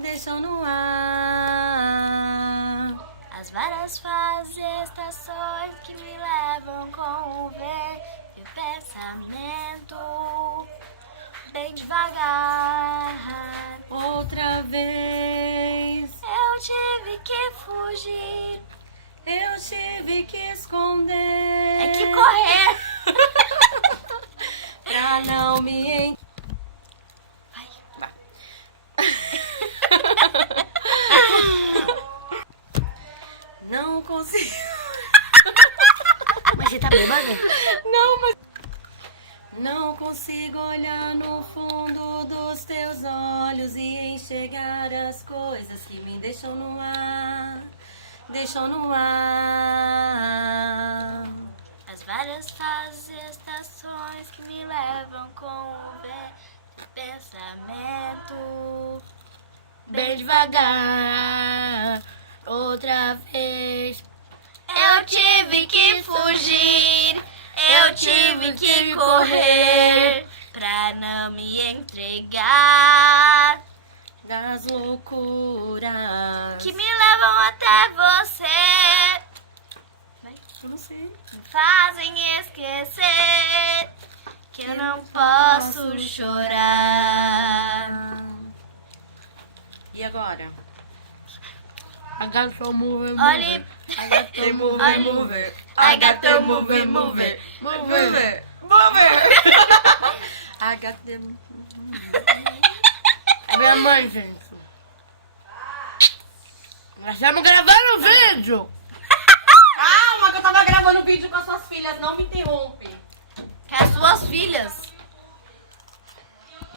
deixam no ar. As várias fases e estações que me levam com o ver e o pensamento bem devagar. Outra vez Eu tive que fugir. eu tive que esconder. É que correr. Pra não me Vai. Não consigo. Mas você tá bêbado? Não, mas não consigo olhar no fundo dos teus olhos e enxergar as coisas que me deixam no ar, deixam no ar. As várias fases e estações que me levam com o ver e pensamento Bem devagar, outra vez. Eu tive que fugir, eu tive que correr pra não me entregar, Das loucuras que me levam até você, eu não sei. me fazem esquecer que eu não posso chorar. E agora? I got to move, Olhe, I got to move, Olha. move it. I got to move it, move it, move it. I got them. É minha mãe, gente. Nós estamos gravando um vídeo. Calma, que eu tava gravando vídeo com as suas filhas, não me interrompe. que as suas filhas.